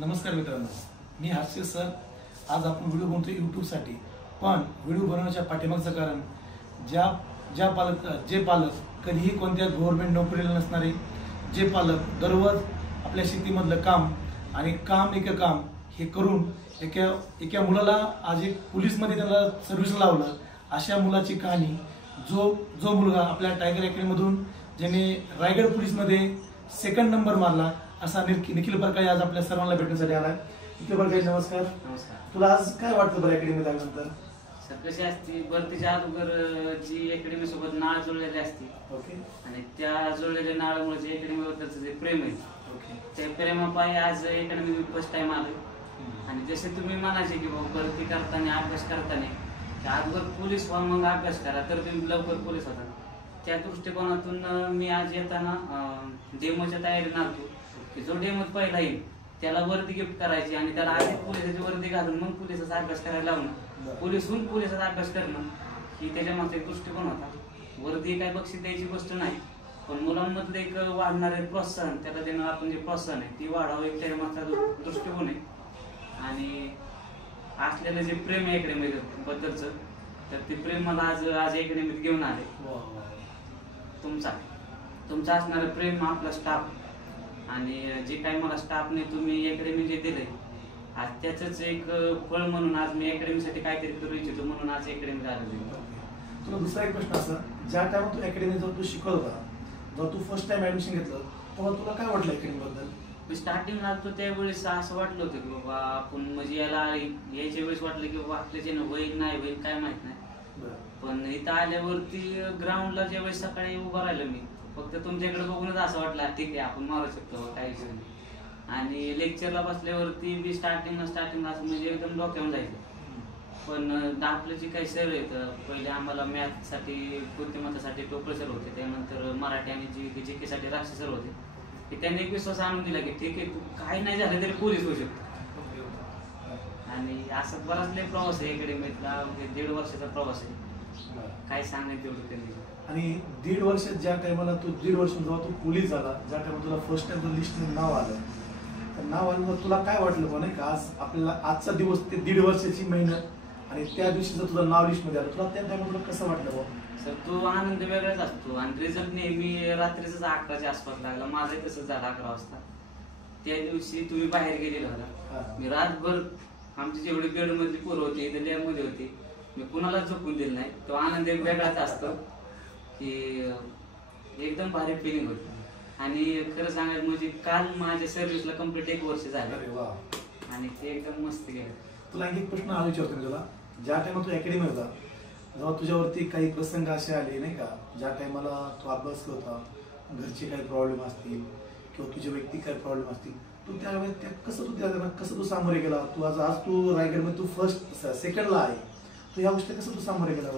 नमस्कार मित्रांनो, मी हर्षित सर. आज आपण व्हिडिओ बनवतो यूट्यूबसाठी. पण व्हिडिओ बनवण्याच्या पाठीमागचं कारण जे पालक कधीही कोणत्या गव्हर्नमेंट नोकरीला नसणारे, जे पालक दररोज आपल्या शेतीमधलं काम आणि काम हे करून एका मुलाला आज एक पोलीसमध्ये त्याला सर्व्हिस लावलं, अशा मुलाची कहाणी. जो मुलगा आपल्या टायगर अकॅडमीमधून ज्याने रायगड पोलीसमध्ये सेकंड नंबर मारला, असा निखिल परकाळे आज आपल्या सर्वांना भेटण्यासाठी आलाय. निखिल परकाळे, नमस्कार. नमस्कार. तुला आज काय वाटतं बरं अकॅडमीत आल्यानंतर? सर, कशी असते भरतीच्या अगोदर जी अकॅडमी सोबत नाळ जुळलेली असते, ओके, आणि त्या जुळलेल्या नाळामुळे जे अकॅडमी बद्दलचं जे प्रेम आहे, ओके, त्या प्रेमापायी आज अकॅडमी मी फर्स्ट टाइम आलोय. आणि जसे तुम्ही म्हणायचे की बाबा भरती करताना अभ्यास करताना त्या अगोदर पोलीस व्हा, मग अभ्यास करा तर तुम्ही लवकर पोलीस होता. त्या दृष्टिकोनातून मी आज येताना डेमोच्या तयारीने आलतो की जो डेमो पहिला येईल त्याला वर्दी गिफ्ट करायची आणि त्याला आधी पोलिसाची वर्दी घालून मग पोलिसाचा अभ्यास करायला लावणं, पोलीसहून पोलिसाचा अभ्यास करणं ही त्याच्या मागचा एक दृष्टिकोन होता. वर्दी काय बक्षीस द्यायची गोष्ट नाही, पण मुलांमधलं एक वाढणारे प्रोत्साहन, त्याला देणं आपण जे प्रोत्साहन आहे ती वाढावं, एक त्याच्या मागचा दृष्टिकोन आहे. आणि असलेलं जे प्रेम आहे अकॅडमी बद्दलचं, तर ते प्रेम मला आज अकॅडमीत घेऊन आले. तुमचा असणारं प्रेम, आपला स्टाफ, आणि जे काही मला स्टाफने तुम्ही अकॅडमी जे दिलंय आज त्याचंच एक फळ म्हणून आज मी अकॅडमीसाठी काहीतरी करू इच्छितो, म्हणून आज अकॅडमीत आलो. तुला दुसरा एक प्रश्न असा, ज्या टाइमात तू अकॅडमीत जाऊन तू शिकवत होता, जेव्हा तू फर्स्ट टाइम ऍडमिशन घेतलं, तेव्हा तुला काय वाटलं अकॅडमी बद्दल? मी स्टार्टिंगला आलो त्यावेळेस असं वाटलं होतं की बाबा आपण म्हणजे यायच्या वेळेस वाटलं की बाबा आपल्याचे होईल नाही होईल काय माहित नाही. पण इथं आल्यावरती ग्राउंडला ज्यावेळेस सकाळी उभं राहिलं मी, फक्त तुमच्याकडे बघूनच असं वाटलं ठीक आहे आपण मारू शकतो काही विषय नाही. आणि लेक्चरला बसल्यावरती मी स्टार्टिंगला असं म्हणजे एकदम डोक्यावर जायचं. पण आपलं जे काही सर आहेत, पहिले आम्हाला मॅथसाठी बुद्धिमत्तासाठी टोपळे सर होते, त्यानंतर मराठी आणि जी के साठी राक्षस सर होते, की त्यांनी एक विश्वास आणून दिला की ठीक आहे तू काही नाही झालं तरी पोलीस होऊ शकतो. आणि असं बराच लय प्रवास आहे अकॅडमीतला, म्हणजे 1.5 वर्षाचा प्रवास आहे, काय सांगण्यात तेवढं त्यांनी. आणि 1.5 वर्षात ज्या टायमाला तू 1.5 वर्ष जेव्हा तू पोलीस झाला, ज्या टायमाला तुला फर्स्ट टाइम लिस्ट नाव आलं, तर नाव आलं तुला काय वाटलं पण का आज आपल्याला आजचा दिवस ते 1.5 वर्षाची मेहनत आणि त्या दिवशी जर तुझं नाव लिस्ट मध्ये आलं, तुला त्या टायमाला तुला कसं वाटलं बा? सर, तो आनंद वेगळाच असतो. आणि रिझल्ट नेहमी रात्रीच 11च्या आसपास लागला, माझंही तसंच झालं 11 वाजता. त्या दिवशी तुम्ही बाहेर गेलेला होता, मी रातभर आमची जेवढी बेड मधली पोरं होती ते लॅब मध्ये होती, मी कुणालाच झोपून दिलं नाही. तो आनंद एक वेगळाच असतो की एकदम भारी फिलिंग होती. आणि खरं सांगायचं म्हणजे काल माझ्या सर्व्हिसला कम्प्लीट 1 वर्ष झालं आणि ते एकदम मस्त गेलं. तुला आणखी प्रश्न हा विचारतो मी तुला, ज्या टायमाला तू अकॅडमी होता जेव्हा तुझ्यावरती काही प्रसंग असे आले नाही का, ज्या टायमाला तू अभ्यास करत होता, घरचे काही प्रॉब्लेम असतील किंवा तुझे वैयक्तिक काही प्रॉब्लेम असतील, तू त्यावेळेस कसं तू सामोरे गेला? तू आज तू रायगडमध्ये तू सेकंडला आहे, तू या गोष्टी कसं तू सामोरे गेला?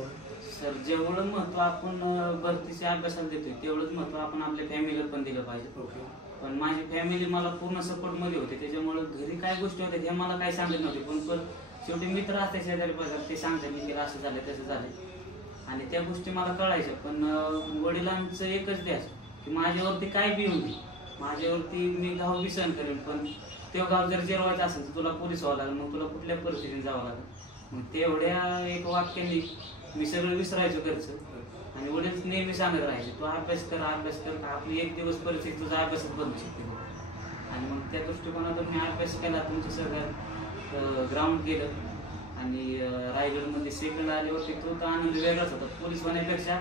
सर, जेवढं महत्व आपण भरतीच्या अभ्यासाला देतोय तेवढंच महत्व आपण आपल्या फॅमिलीला पण दिलं पाहिजे. पण माझी फॅमिली मला पूर्ण सपोर्ट मध्ये होते, त्याच्यामुळे घरी काय गोष्टी होत्या हे मला काही सांगत नव्हते, पण शेवटी मित्र असते शेजारी बाजार, ते सांगतात मी केलं असं झालं तसं झालं, आणि त्या गोष्टी मला कळायच्या. पण वडिलांचं एकच ध्यास की माझ्यावरती काय बी होती, माझ्यावरती मी गाव बी सहन करेन, पण ते गाव जर जिरवायचं असेल तर तुला पोलीस व्हावं लागेल, मग तुला कुठल्या परिस्थितीने जावं लागेल. मग तेवढ्या एक वाक्याने मी सगळं विसरायचो घरचं, आणि वडील नेहमी सांगत राहायचे तू अभ्यास कर, आपली एक दिवस परिस्थिती तुझा अभ्यासात बदलू शकते. आणि मग त्या दृष्टिकोनातून मी अभ्यास केला, तुमचं सगळं ग्राउंड केलं, आणि रायगडमध्ये सेकंड आल्यावरती तो आनंद वेगळाच होता. पोलीस होण्यापेक्षा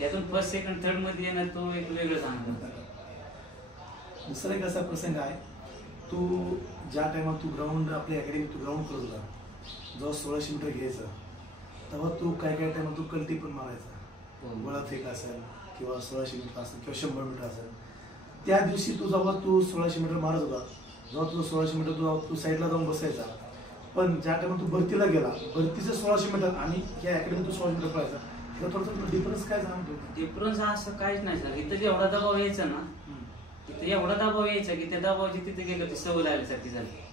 यातून फर्स्ट सेकंड थर्ड मध्ये येणं तो एक वेगळाच आनंद होता. दुसरा एक असा प्रसंग आहे, तू ज्या टायमात तू ग्राउंड आपल्या अकॅडमीत तू ग्राउंड करत होता, जेव्हा 1600 मीटर घ्यायचं, तेव्हा तू काय टायमात तू कल्टी पण मारायचा, गोळा फेक असेल किंवा 1600 मीटर असेल किंवा 100 मीटर असेल. त्या दिवशी जेव्हा तू 1600 मीटर मारत होता, जेव्हा तू 1600 मीटर तू साईडला जाऊन बसायचा, पण ज्या टायमात तू भरतीला गेला, भरतीचं 1600 मीटर आणि या अकॅडमीत तू 1600 मीटर पळायचा, तर थोडंसं डिफरन्स काय जाणवतो? डिफरन्स असं काहीच नाही सर. इथं जेवढा दबाव यायचा ना, तिथं एवढा दबाव यायचा की त्या दबावाची तिथे गेलं होती सवय लागल्यासारखी झाली.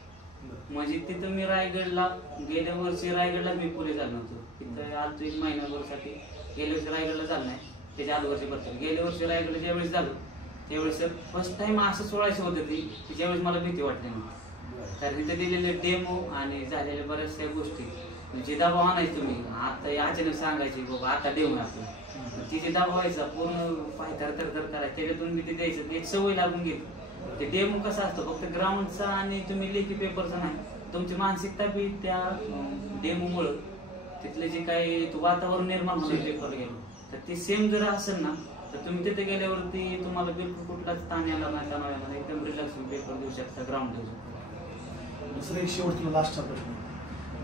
म्हणजे तिथं मी रायगडला गेल्या वर्षी रायगडला मी पोलीस झालो नव्हतो, तिथं आलतो 1 महिन्याभरासाठी. गेल्या वर्षी रायगडला झालं नाही, त्याच्या आधी वर्षी बसतो. गेल्या वर्षी रायगडला ज्यावेळेस झालो त्यावेळेस फर्स्ट टाइम असं 1600 होत होती, ज्यावेळेस मला भीती वाटली नाही. कारण इथे दिलेले डेमो आणि झालेल्या बऱ्याचशा गोष्टी म्हणजे दबाव आणायचं तुम्ही आता अचानक सांगायची बाबा आता डेमो आपण तिचे दबावायचा पूर्ण पाय तर करायचं त्याच्यातून मी ते द्यायचं एक सवय लागून गेली. ते डेमो कसा असतो फक्त ग्राउंडचा आणि तुम्ही लेखी पेपरचा नाही, तुमची मानसिकता बी त्या डेमोमुळं तिथले जे काही वातावरण निर्माण होतं पेपर गेलो तर ते सेम जर असेल ना तर तुम्ही तिथे गेल्यावरती तुम्हाला बिलकुल कुठलाच ताण येणार नाही, तणाव येणार नाही, एकदम रिलॅक्स पेपर देऊ शकता ग्राउंड देऊ शकता. दुसरा एक शेवटचा लास्टचा प्रश्न,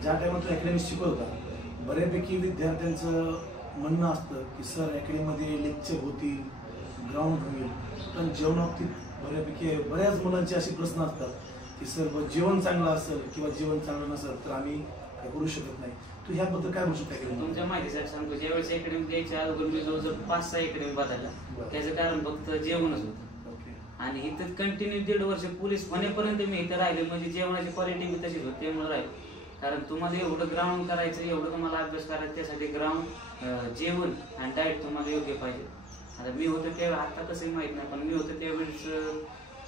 ज्या टायमात तू अकॅडमी शिकवता बऱ्यापैकी विद्यार्थ्यांचं म्हणणं असतं की सर अकॅडमीमध्ये लेक्चर होतील, ग्राउंड होईल, पण जेवणाबाबतीत बऱ्यापैकी बऱ्याच मुलांचे असे प्रश्न असतात की सर जेवण चांगलं असेल किंवा जेवण चांगलं नसेल तर आम्ही काय करू शकत नाही. तू ह्याबद्दल काय बोलू शकता? तुमच्या माहितीसाठी सांगतो, ज्यावेळेस अकॅडमी द्यायच्या अगोदर मी जवळजवळ 5-6 अकॅडमी बदलल्या. त्याचं कारण फक्त जेवणच होतं आणि इथं कंटिन्यू 1.5 वर्ष पोलीस होण्यापर्यंत मी इथं राहिले म्हणजे जेवणाची क्वालिटी मी तशीच होती त्यामुळे राहील. कारण तुम्हाला एवढं ग्राउंड करायचं, एवढं तुम्हाला अभ्यास करायचा, त्यासाठी ग्राउंड जेवण आणि डाएट तुम्हाला योग्य पाहिजे. आता मी होतो त्यावेळी, आता कसंही माहित नाही, पण मी होतो त्यावेळेस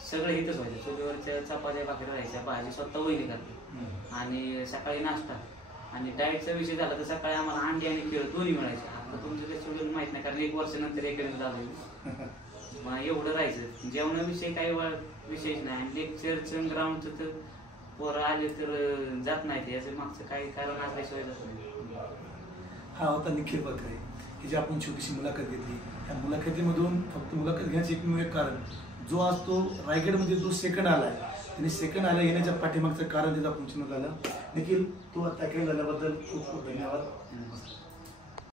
सगळं इथंच व्हायचं. चुलीवरच्या चपात्या भाकरी राहायच्या, भाजी स्वतः वहिनी करते आणि सकाळी नाश्ता आणि डाएटचा विषय झाला तर सकाळी आम्हाला अंडी आणि केळ दोन्ही मिळायचे. आता तुमचं ते शेड्यूल माहित नाही कारण 1 वर्षानंतर एकडे झालं मग एवढं राहायचं. जेवणाविषयी काही विशेष नाही. लेक्चरचं ग्राउंडचं तर पोरं आले तर जात नाही, याचं मागचं काही कारण असल्याशिवाय जात नाही. हा होता निखिल बकरे की जी आपण छोटीशी मुलाखत घेतली. त्या मुलाखतीमधून फक्त मुलाखत घेण्याचं एकमेव एक कारण, जो आज तो रायगडमध्ये जो सेकंड आलाय त्याने सेकंड आला येण्याच्या पाठीमागचं कारण त्याचा पंचनामा झालं. निखिल, तू आता झाल्याबद्दल खूप खूप धन्यवाद.